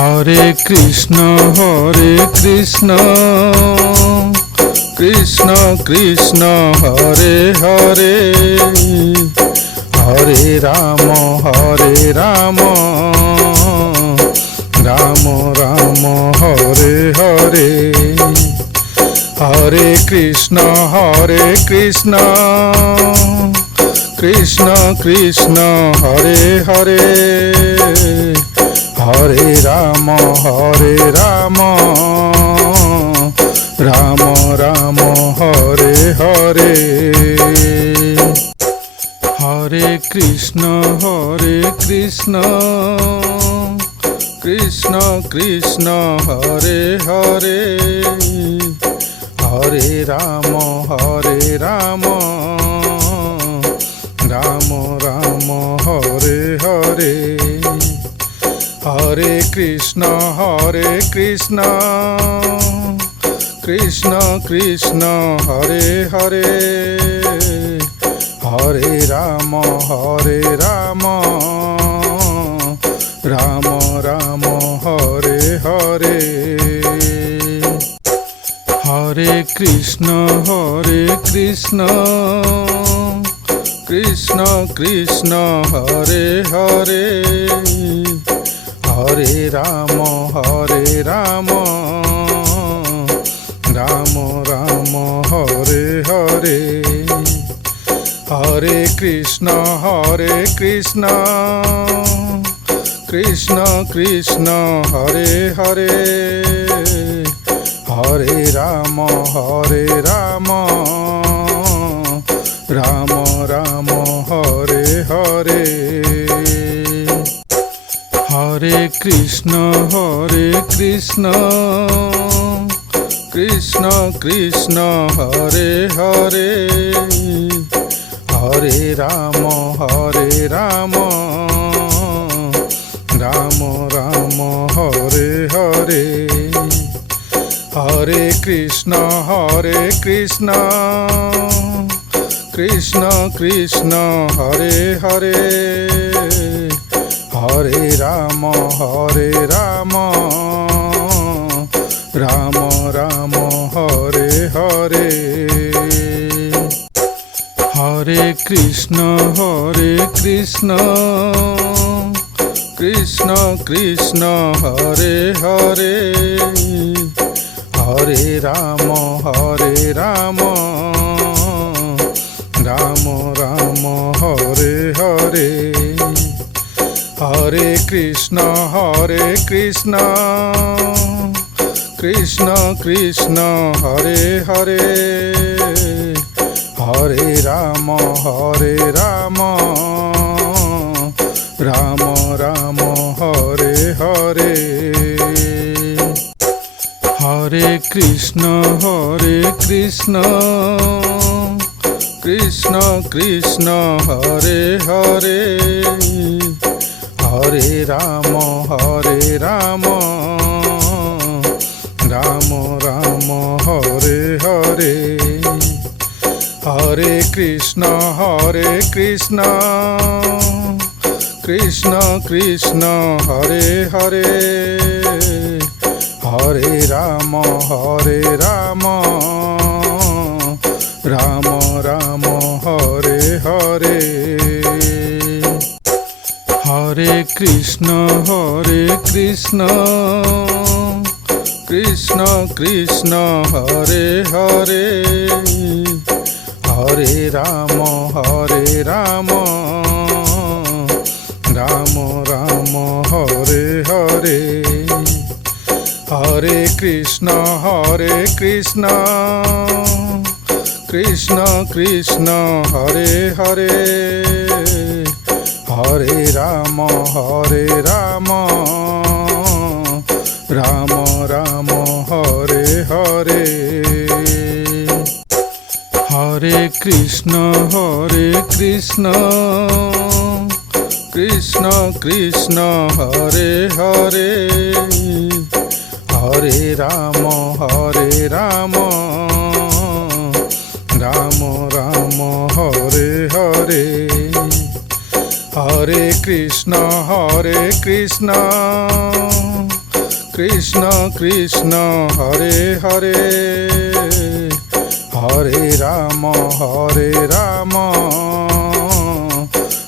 Hare Krishna Krishna Krishna Hare Hare, Hare Ram Ram Ram Hare Hare. Hare Krishna Krishna Krishna Hare Hare, Hare Ram Ram Ram Hare Hare. Hare Krishna Krishna Krishna Hare Hare, Hare Ram Ram Ram Hare Hare. Hare Krishna Krishna Krishna Hare Hare, Hare Ram Ram Ram Hare Hare. Hare Krishna Krishna Krishna Hare Hare, Hare Ram Ram Ram Hare Hare. Hare Krishna Krishna Krishna Hare Hare, Hare Ram Ram Ram Hare Hare. Hare Krishna Krishna Krishna Hare Hare, Hare Ram Ram Ram Hare Hare. Hare Krishna Krishna Krishna Hare Hare, Hare Ram Ram Ram Hare Hare. Hare Krishna Krishna Krishna Hare Hare, Hare Ram Ram Ram Hare Hare. Hare Krishna Krishna Krishna Hare Hare, Hare Ram Ram Ram Hare Hare. Hare Krishna Krishna Krishna Hare Hare, Hare Ram Ram Ram Hare Hare. Hare Krishna Krishna Krishna Hare Hare, Hare Ram Ram Ram Hare Hare. Hare Krishna Krishna Krishna Hare Hare, Hare Ram Ram Ram Hare Hare. Hare Krishna Krishna Krishna Hare Hare, Hare Ram Ram Ram Hare Hare. Hare Krishna Krishna Krishna Hare Hare, Hare Ram Ram Ram Hare Hare. Hare Krishna Krishna Krishna Krishna Hare Hare Hare Ram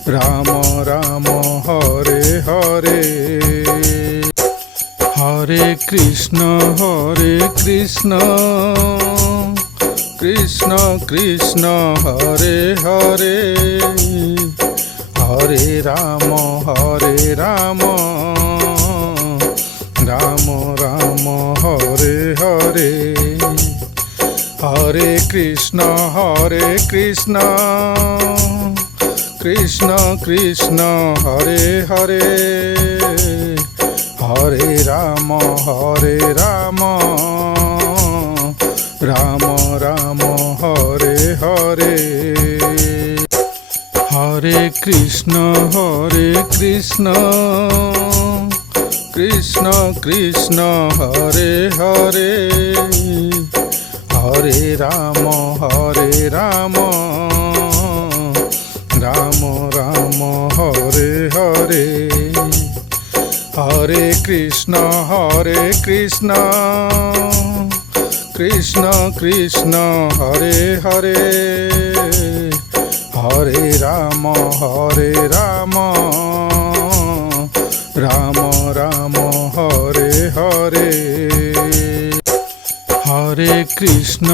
Ram Ram Hare Hare Hare Krishna Krishna Krishna Hare Hare Hare Ram Ram Ram Hare Hare Hare Krishna Krishna Krishna Hare Hare Hare Ram Ram Ram Hare Hare Hare Krishna Krishna Krishna Hare Hare Hare Ram Ram Ram Hare Hare Hare Krishna Krishna Krishna Hare Hare Hare Ram Ram Ram Hare Hare Hare Krishna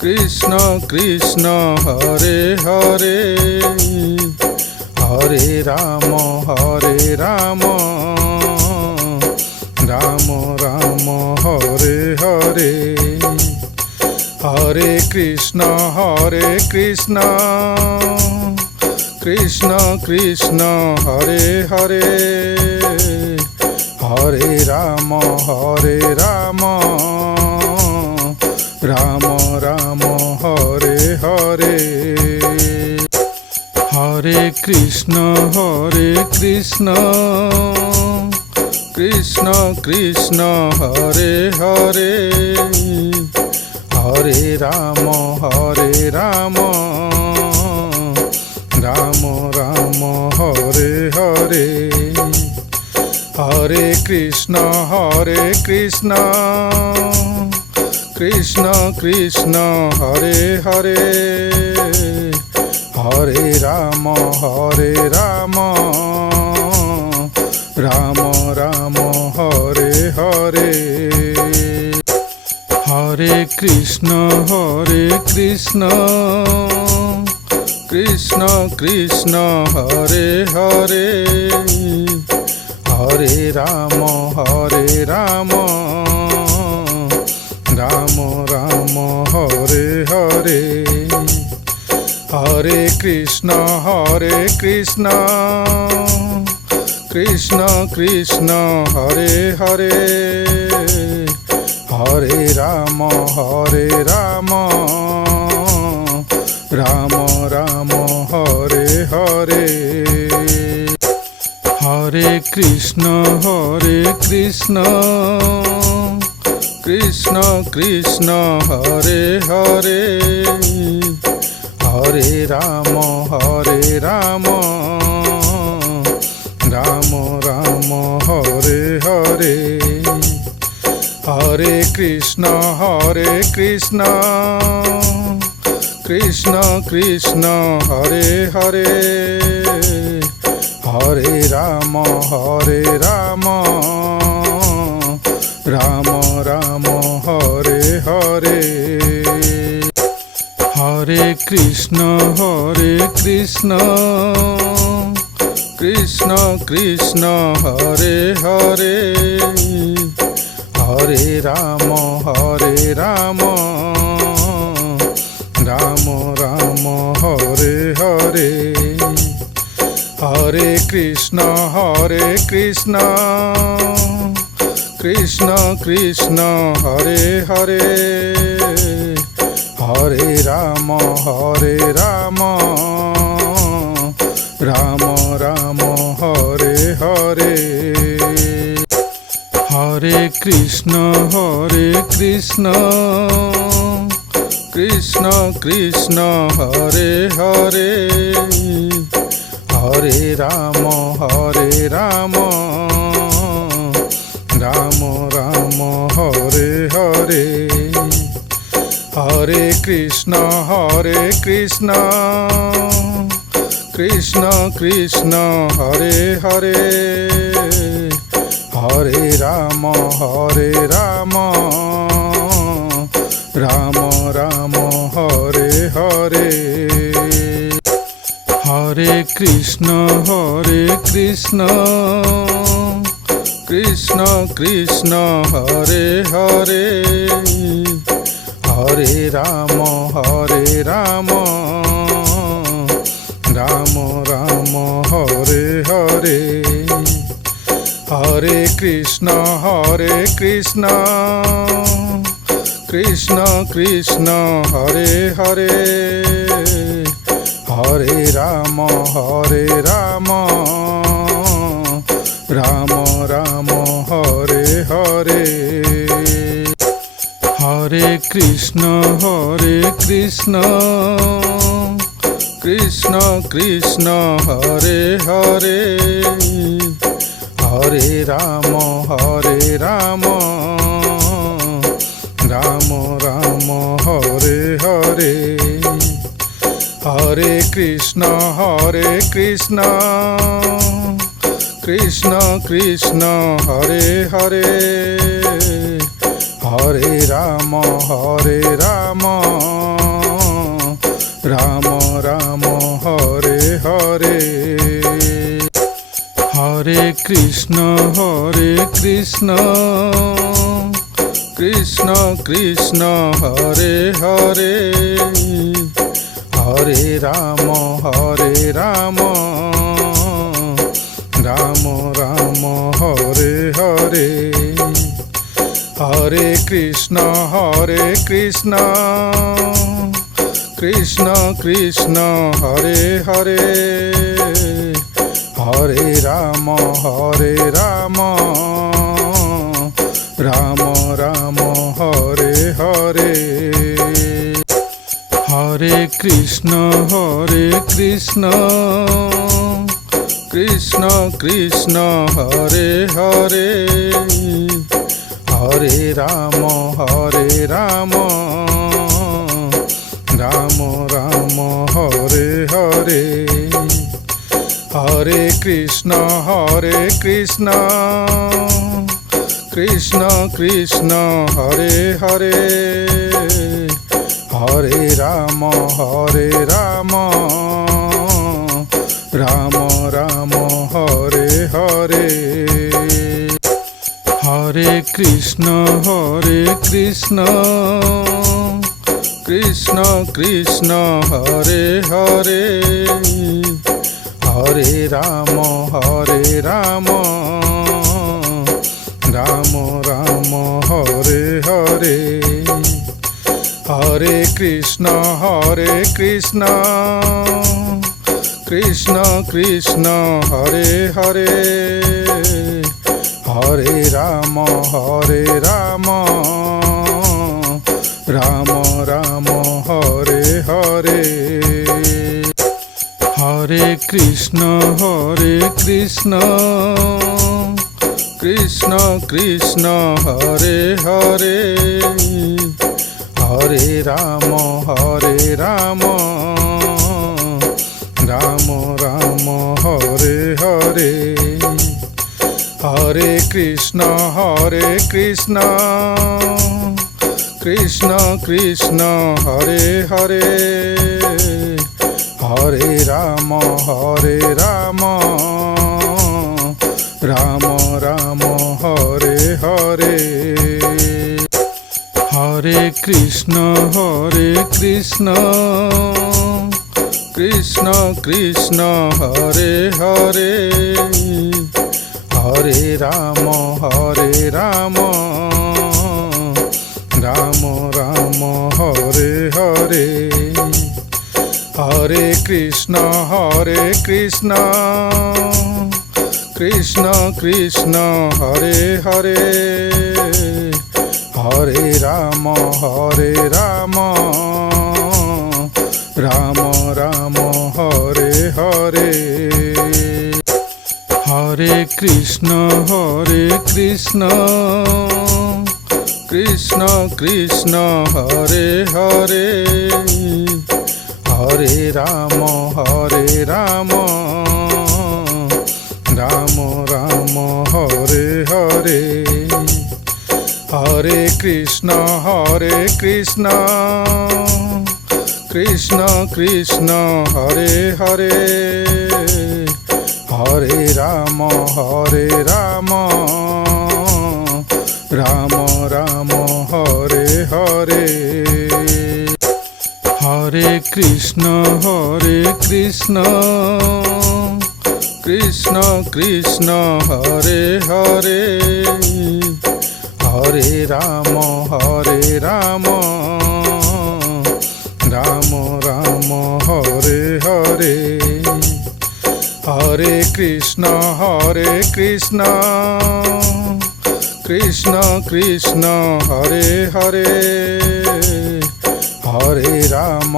Krishna Krishna Hare Hare Hare Ram Ram Ram Hare Hare Hare Krishna Krishna Krishna Hare Hare Hare Ram Ram Ram Hare Hare Hare Krishna Krishna Krishna Hare Hare Hare Ram Ram Ram Hare Hare Hare Krishna Krishna Krishna Hare Hare Hare Ram Ram Ram Hare Hare Hare Krishna Krishna Krishna Hare Hare Hare Ram Ram Ram Hare Hare Hare Krishna Krishna Krishna Hare Hare Hare Ram Ram Ram Hare Hare Hare Krishna Krishna Krishna Hare Hare Hare Ram Ram Ram Hare Hare Hare Krishna Krishna Krishna Hare Hare Hare Ram Ram Ram Hare Hare Hare Krishna Krishna Krishna Hare Hare Hare Ram Ram Ram Hare Hare Hare Krishna Krishna Krishna Hare Hare Hare Ram Ram Ram Hare Hare Hare Krishna Krishna Krishna Hare Hare Hare Ram Ram Ram Hare Hare, Hare Krishna Krishna Krishna Hare Hare, Hare Ram Ram Ram Hare Hare, Hare Krishna Krishna Krishna Hare Hare, Hare Ram Ram Ram Hare Hare, Hare Krishna Krishna Krishna Hare Hare, Hare Ram Ram Ram Hare Hare, Hare Krishna Krishna Krishna Hare Hare, Hare Ram Ram Ram Hare Hare, Hare Krishna Krishna Krishna Hare Hare, Hare Ram Ram Ram Hare Hare, Hare Krishna Krishna Krishna Hare Hare, Hare Ram Ram Ram Hare Hare, Hare Krishna Krishna Krishna Hare Hare, Hare Ram Ram Ram Hare Hare, Hare Krishna Krishna Krishna Hare Hare, Hare Ram Ram Ram Hare Hare, Hare Krishna Krishna Krishna Hare Hare, Hare Ram Ram Ram Hare Hare, Hare Krishna Krishna Krishna Hare Hare, Hare Ram Ram Ram Hare Hare, Hare Krishna Krishna Krishna Hare Hare, Hare Ram Ram Ram Hare Hare, Hare Krishna Krishna Krishna Hare Hare, Hare Ram Ram Ram Hare Hare, Hare Krishna Krishna Krishna Hare Hare, Hare Ram Ram Ram Hare Hare, Hare Krishna Krishna Krishna Hare Hare, Hare Ram Ram Ram Hare Hare, Hare Krishna Krishna Krishna Hare Hare, Hare Ram Ram Ram Hare Hare Hare Krishna Krishna Krishna Hare Hare Hare Ram Ram Ram Hare Hare Hare Krishna Krishna Krishna Hare Hare Hare Ram Ram Ram Hare Hare Hare Krishna Krishna Krishna Hare Hare Hare Ram Ram Ram Hare Hare Hare Krishna Krishna Krishna Hare Hare Hare Ram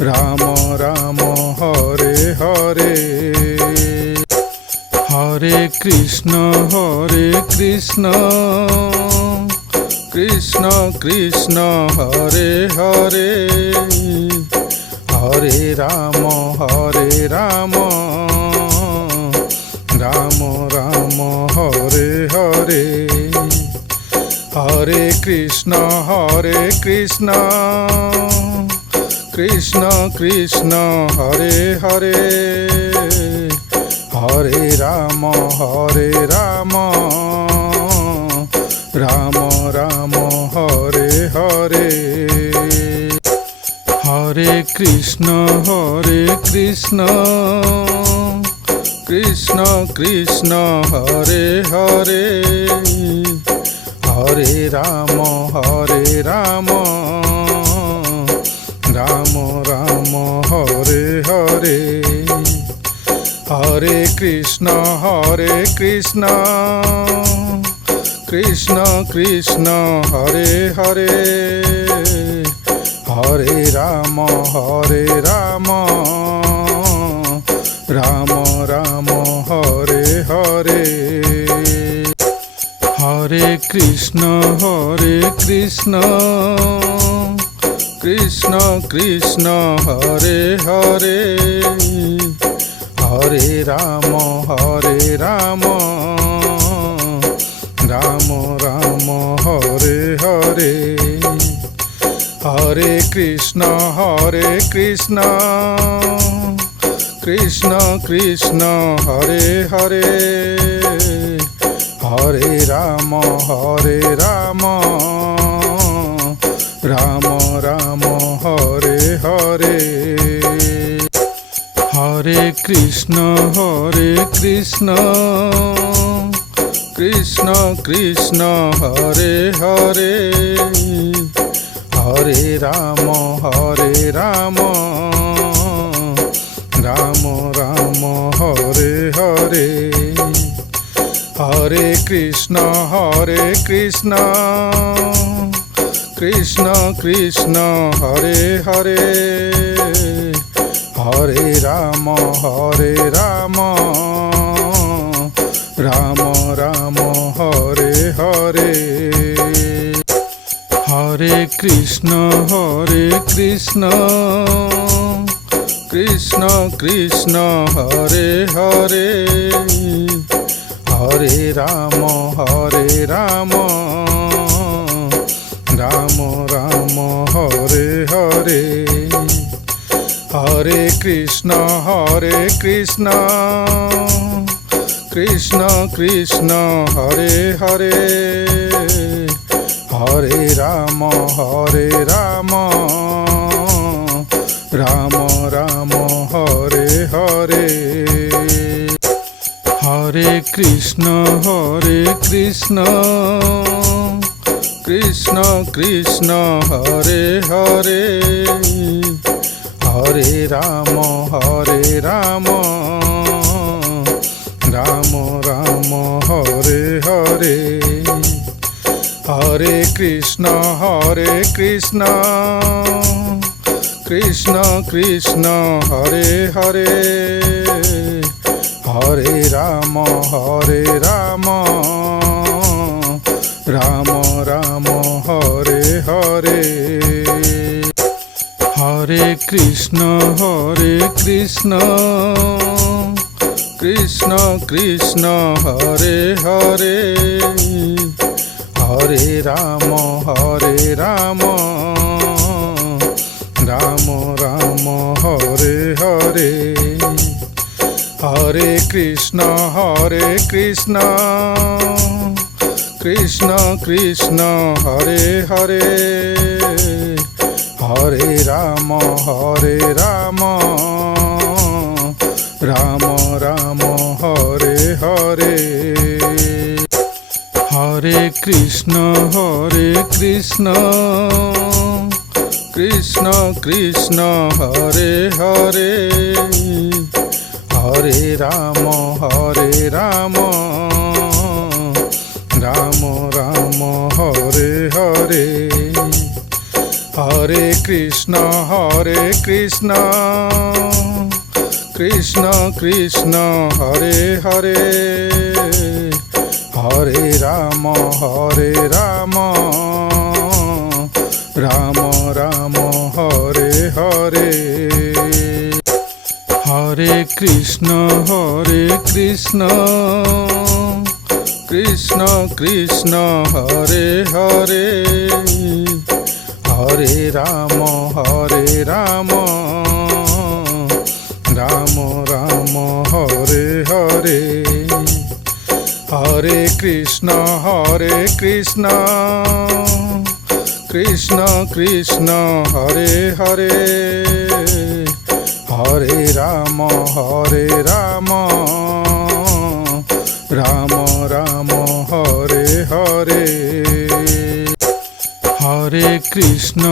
Ram Ram Hare Hare Hare Krishna Krishna Krishna Hare Hare Hare Ram Ram Ram Hare Hare Hare Krishna Krishna Krishna Hare Hare Hare Ram Ram Ram Hare Hare Hare Krishna Krishna Krishna Hare Hare Hare Ram Ram Ram Hare Hare Hare Krishna Krishna Krishna Hare Hare Hare Ram Ram Hare Hare Hare Krishna Krishna Krishna Hare Hare Hare Ram Ram Ram Hare Hare Hare Krishna Krishna Krishna Hare Hare Hare Ram Ram Ram Hare Hare Hare Krishna Krishna Krishna Hare Hare Hare Ram Ram Hare Hare Hare Krishna Krishna Krishna Hare Hare Hare Ram Ram Hare Hare Hare Krishna Krishna Krishna Hare Hare Hare Ram Ram Ram Hare Hare Hare Krishna Krishna Krishna Hare Hare Hare Ram Ram Hare Hare Hare Krishna Krishna Krishna Hare Hare Hare Ram Ram Hare Hare Hare Krishna Krishna Krishna Krishna Hare Hare Hare Ram Ram Ram Hare Hare Hare Krishna Krishna Krishna Hare Hare Hare Ram Ram Ram Hare Hare Hare Krishna Krishna Krishna Hare Hare Hare Ram Ram Ram Hare Hare Hare Krishna Krishna Krishna Hare Hare Hare Ram Ram Ram Hare Hare Hare Krishna Krishna Krishna Hare Hare Hare Ram Ram Ram Hare Hare Hare Krishna Krishna Krishna Hare Hare Hare Ram Ram Ram Hare Hare Hare Krishna Krishna Krishna Hare Hare Hare Ram Ram Ram Hare Hare Hare Krishna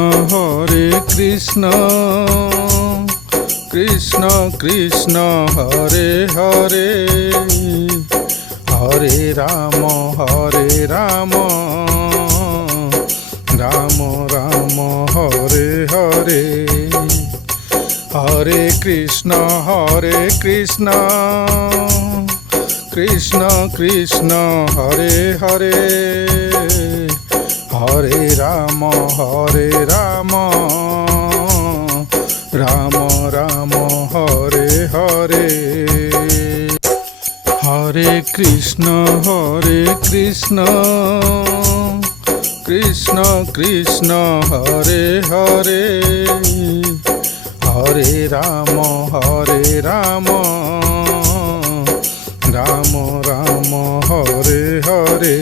Krishna Krishna Hare Hare Hare Ram Ram Ram Hare Hare Hare Krishna Krishna Krishna Hare Hare Hare Ram Ram Ram Hare Hare Hare Krishna Krishna Krishna Hare Hare Hare Ram Ram Ram Hare Hare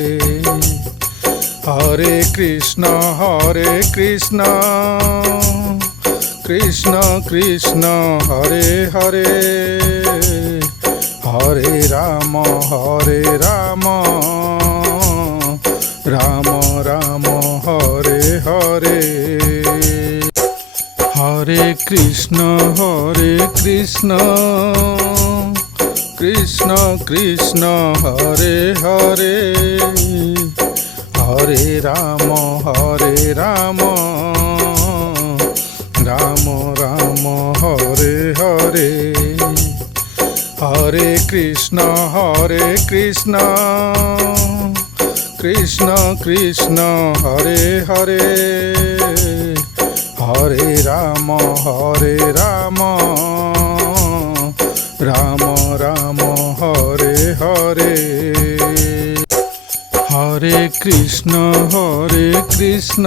Hare Krishna Krishna Krishna Hare Hare Hare Ram Ram Ram Hare Hare Hare Krishna Krishna Krishna Hare Hare Hare Ram Ram Ram Hare Hare Hare Krishna Krishna Krishna Hare Hare Hare Ram Ram Ram Hare Hare Hare Krishna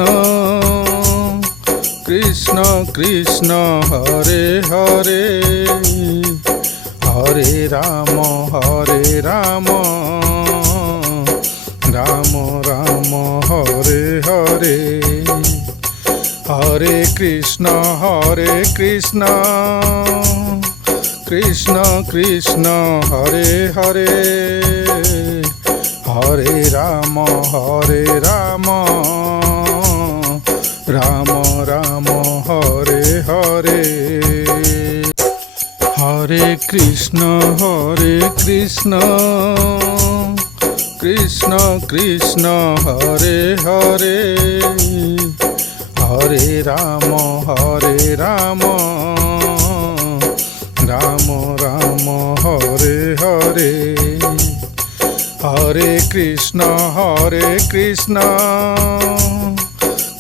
Krishna Krishna Hare Hare Hare Ram Ram Ram Hare Hare Hare Krishna Krishna Krishna Hare Hare Hare Ram Ram Ram Hare Hare Hare Krishna Krishna Krishna Hare Hare Hare Ram Ram Ram Hare Hare Hare Krishna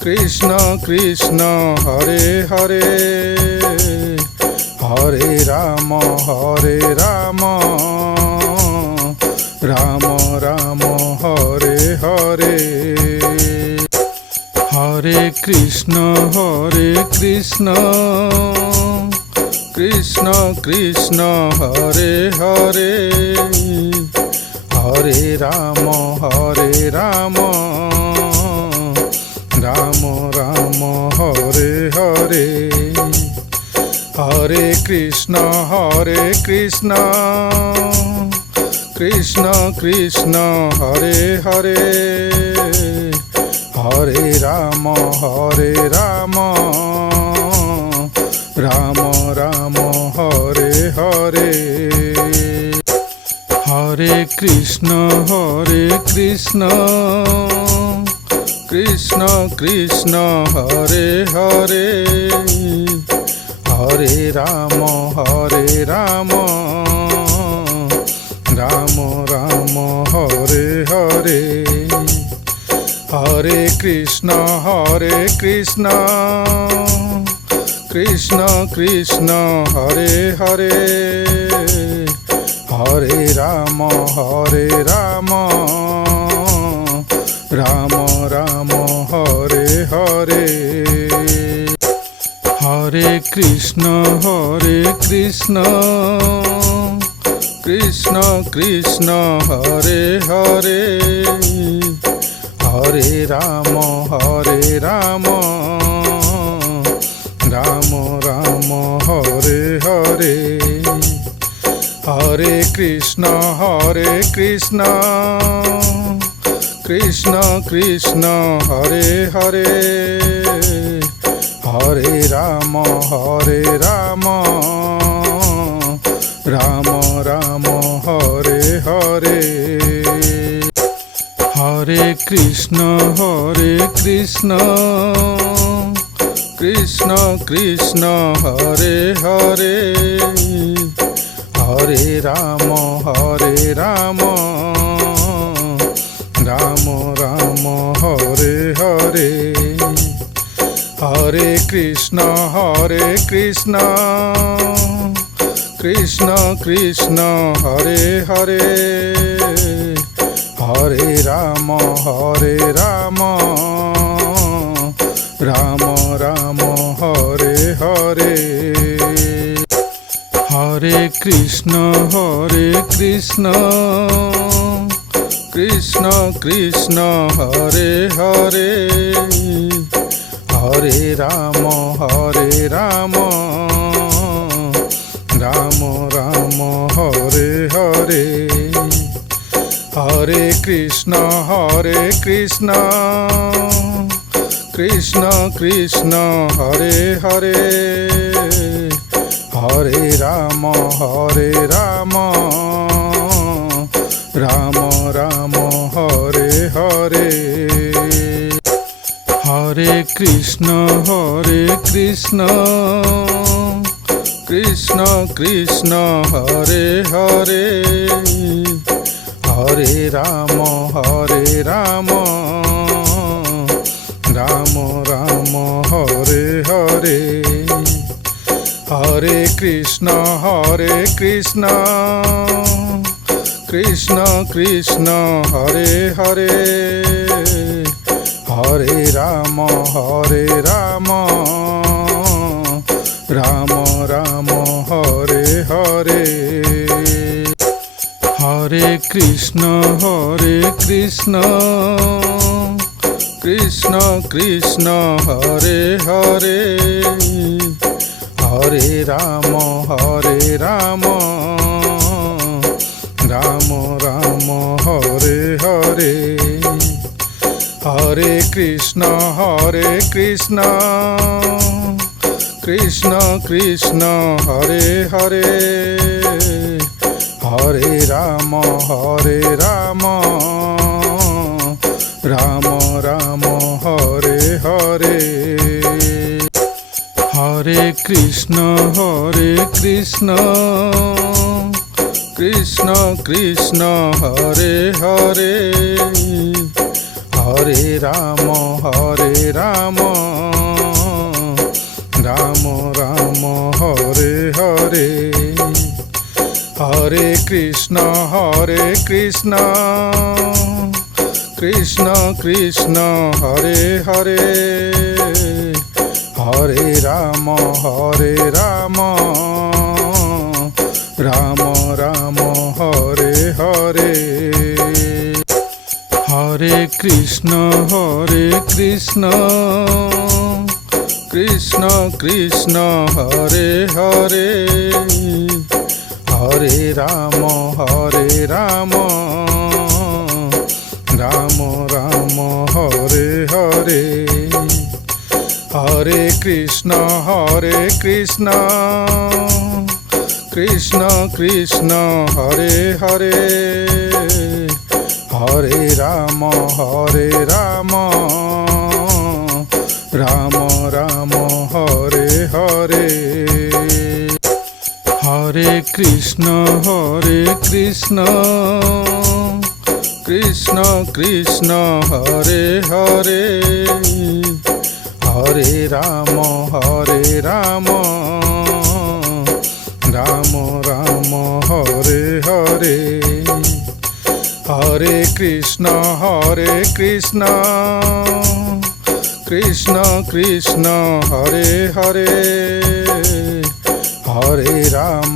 Krishna Krishna Hare Hare Hare Ram Ram Ram Hare Hare Hare Krishna Krishna Krishna Hare Hare Hare Ram Ram Ram Hare Hare Hare Krishna Krishna Krishna Hare Hare Hare Ram Ram Ram Hare Hare Hare Krishna Krishna Krishna Hare Hare Hare Ram Ram Ram Hare Hare Hare Krishna Krishna Krishna Hare Hare Hare Ram Ram Ram Hare Hare Hare Krishna Krishna Krishna Hare Hare Hare Ram Ram Ram Hare Hare Hare Krishna Krishna Krishna Hare Hare Hare Ram Ram Ram Hare Hare Hare Krishna Krishna Krishna Hare Hare Hare Ram Ram Ram Hare Hare Hare Krishna Krishna Krishna Hare Hare Hare Ram Ram Ram Hare Hare Hare Krishna Krishna Krishna Hare Hare Hare Ram Ram Ram Hare Hare Hare Krishna Krishna Krishna Hare Hare Hare Ram Ram Ram Hare Hare Hare Krishna Krishna Krishna Hare Hare Hare Ram Ram Ram Hare Hare Hare Krishna Krishna Krishna Hare Hare Hare Ram Ram Ram Hare Hare Hare Krishna Krishna Krishna Hare Hare Hare Ram Ram Ram Hare Hare Hare Krishna Krishna Krishna Hare Hare Hare Ram Ram Ram Hare Hare Hare Krishna Krishna Krishna Hare Hare Hare Ram Ram Ram Hare Hare Hare Krishna Krishna Krishna Hare Hare Hare Ram Ram Ram Hare Hare Hare Krishna Krishna Krishna Hare Hare Hare Ram Ram Ram Hare Hare Hare Krishna Krishna Krishna Hare Hare Hare Ram Ram Ram Hare Hare Hare Krishna Krishna Krishna Hare Hare Hare Ram Ram Ram Hare Hare Hare Krishna Krishna Krishna Hare Hare Hare Ram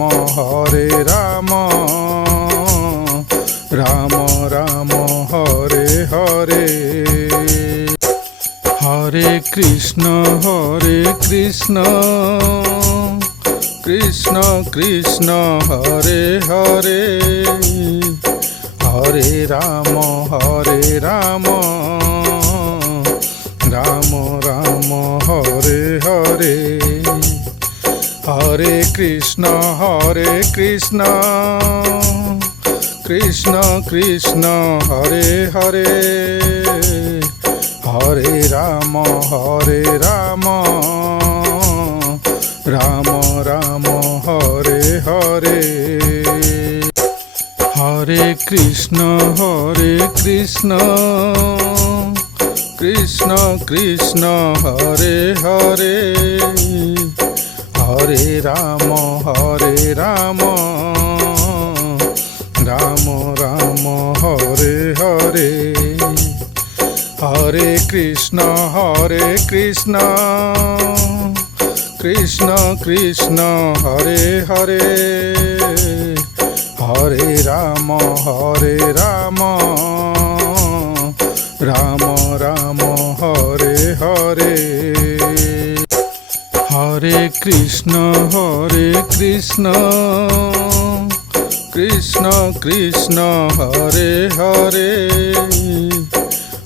Ram Hare Hare Hare Krishna Krishna Krishna Hare Hare Hare Ram Ram Ram Hare Hare Hare Krishna Krishna Krishna Hare Hare Hare Ram Ram Ram Hare Hare Hare Krishna Krishna Krishna Hare Hare Hare Ram Ram Ram Hare Hare Hare Krishna Krishna Krishna Hare Hare Hare Ram Ram Ram Hare Hare Hare Krishna Krishna Krishna Hare Hare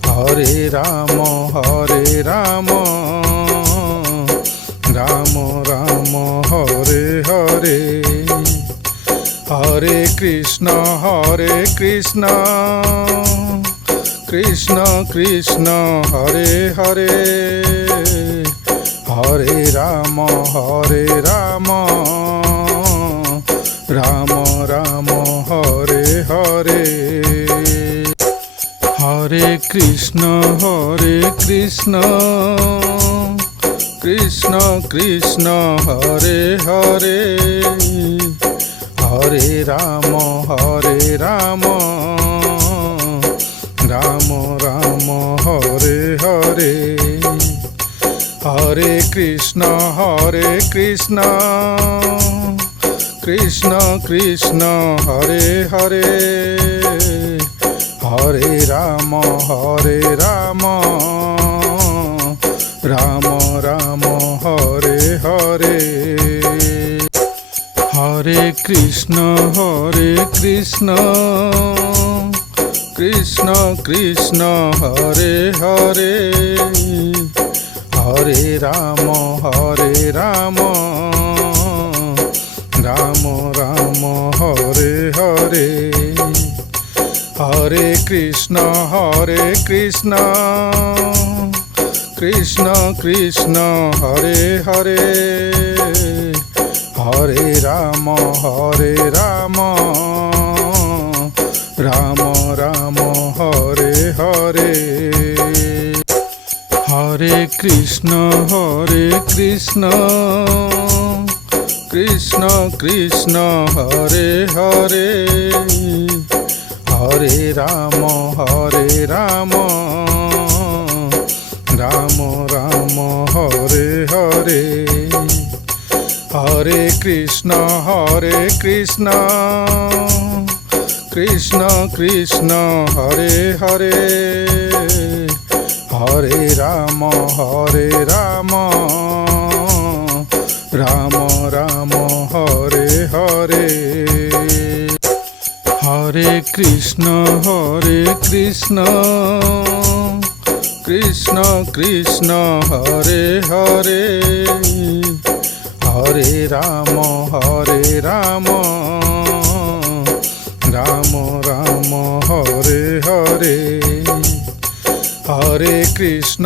Hare Ram Ram Ram Hare Hare Hare Krishna Krishna Krishna Hare Hare Hare Ram Ram Ram Hare Hare Hare Krishna Krishna Krishna Hare Hare Hare Ram Ram Ram Hare Hare Hare Krishna Krishna Krishna Hare Hare Hare Ram Ram Ram Hare Hare Hare Krishna Krishna Krishna Hare Hare Hare Ram Ram Ram Hare Hare Hare Krishna Krishna Krishna Krishna Hare Hare, Hare Ram Ram Ram Hare Hare. Hare Krishna Krishna Krishna Hare Hare, Hare Ram Ram Ram Hare Hare. Hare Krishna Krishna Krishna Hare Hare, Hare Ram Ram Ram Hare Hare. Hare Krishna Krishna Krishna Hare Hare, Hare Ram Ram Ram Hare Hare. Hare Krishna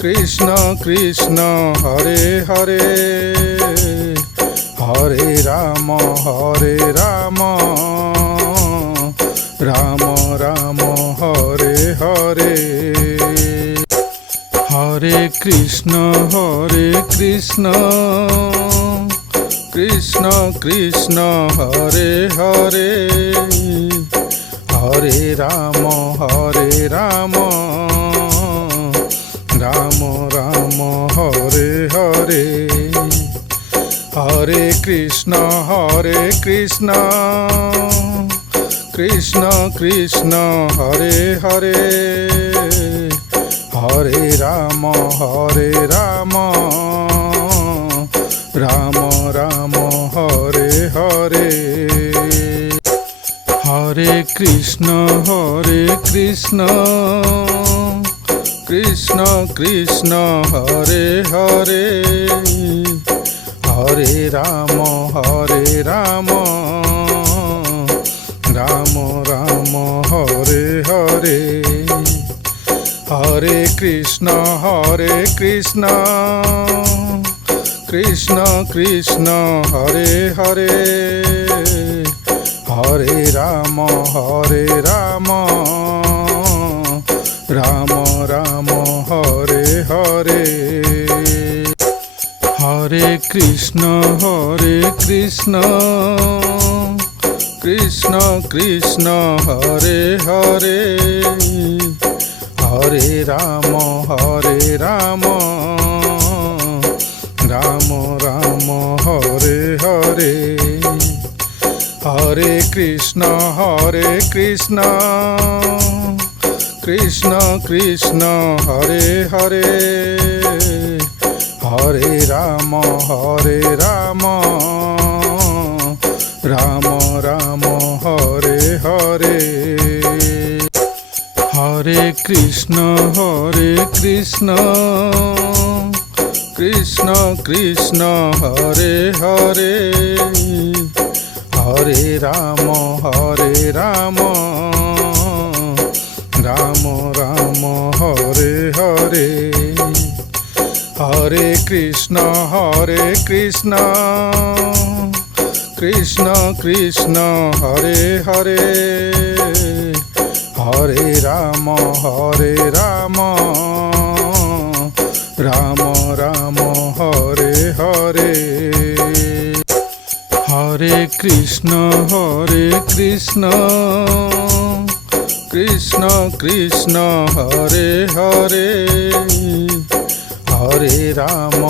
Krishna Krishna Hare Hare, Hare Ram Ram Ram Hare Hare. Hare Krishna Krishna Krishna Hare Hare, Hare Ram Ram Ram Hare Hare. Hare Krishna Krishna Krishna Hare Hare, Hare Ram Ram Ram Hare Hare. Hare Krishna Krishna Krishna Hare Hare, Hare Ram Ram Ram Hare Hare. Hare Krishna Krishna Krishna Hare Hare, Hare Ram Ram Ram Hare Hare. Hare Krishna Krishna Krishna Hare Hare, Hare Ram Ram Ram Hare Hare. Hare Krishna Krishna Krishna Hare Hare, Hare Ram Ram Ram Hare Hare. Hare Krishna Krishna Krishna Hare Hare, Hare Ram Ram Ram Hare Hare. Hare Krishna Krishna Krishna Hare Hare, Hare Ram Ram Hare Hare. Hare Krishna Krishna Krishna Hare Hare, Hare Ram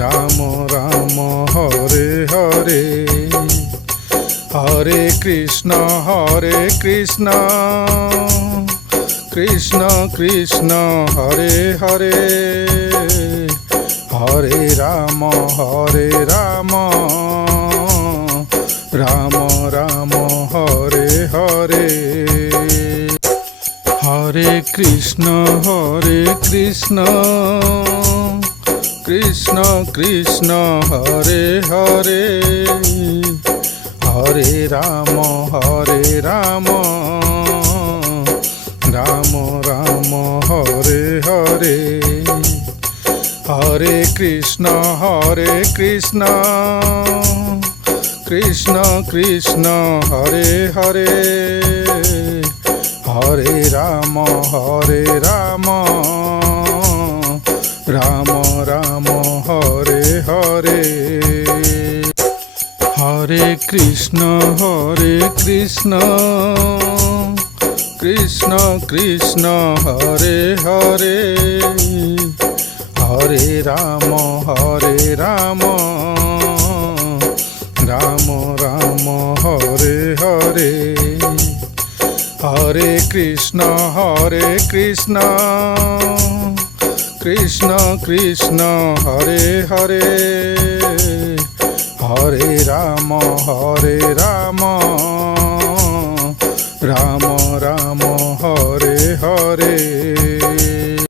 Ram Ram Hare Hare. Hare Krishna Krishna Krishna Hare Hare, Hare Ram Ram Ram Hare Hare. Hare Krishna Krishna Krishna Hare Hare, Hare Ram Ram Ram Hare Hare, Hare Krishna Krishna Krishna Hare Hare, Hare Ram Ram Ram Hare Hare, Hare Krishna Krishna Krishna Hare Hare, Hare Ram Ram Ram Hare Hare, Hare Krishna Krishna Krishna Hare Hare, Hare Ram Ram Ram Hare Hare.